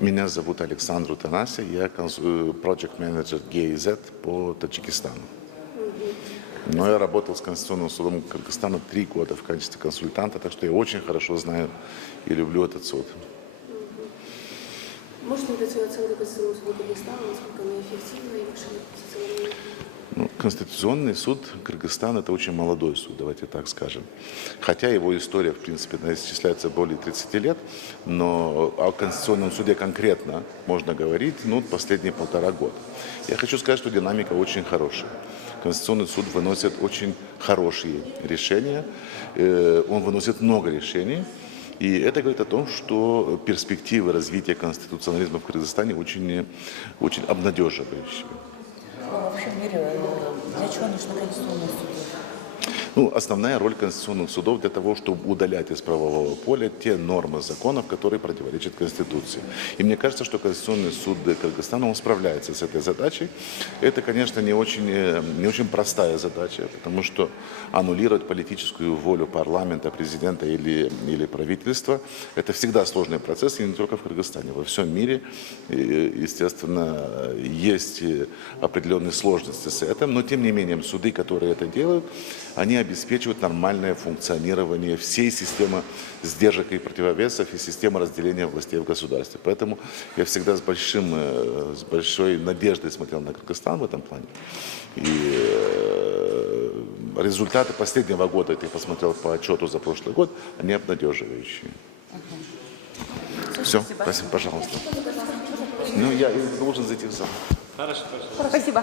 Меня зовут Александр Танася, я project менеджер GIZ по Таджикистану. Но я работал с Конституционным судом Кыргызстана 3 года в качестве консультанта, так что я очень хорошо знаю и люблю этот суд. Можете ли дать свою оценку Конституционному суду Кыргызстана, насколько она эффективна и ваша социальная? Конституционный суд Кыргызстана – это очень молодой суд, давайте так скажем. Хотя его история, в принципе, исчисляется более 30 лет, но о Конституционном суде конкретно можно говорить последние 1,5 года. Я хочу сказать, что динамика очень хорошая. Конституционный суд выносит очень хорошие решения, он выносит много решений. И это говорит о том, что перспективы развития конституционализма в Кыргызстане очень обнадеживающие. Во всем мире для чего нужны конституционные суды? Основная роль конституционных судов для того, чтобы удалять из правового поля те нормы законов, которые противоречат Конституции. И мне кажется, что Конституционный суд Кыргызстана, он справляется с этой задачей. Это, конечно, не очень простая задача, потому что аннулировать политическую волю парламента, президента или правительства – это всегда сложный процесс, и не только в Кыргызстане. Во всем мире, естественно, есть определенные сложности с этим, но тем не менее суды, которые это делают, они обеспечивают нормальное функционирование всей системы сдержек и противовесов и системы разделения властей в государстве. Поэтому я всегда с большой надеждой смотрел на Кыргызстан в этом плане. И результаты последнего года, я посмотрел по отчету за прошлый год, они обнадеживающие. Все, спасибо, пожалуйста. Я должен зайти в зал. Хорошо. Спасибо.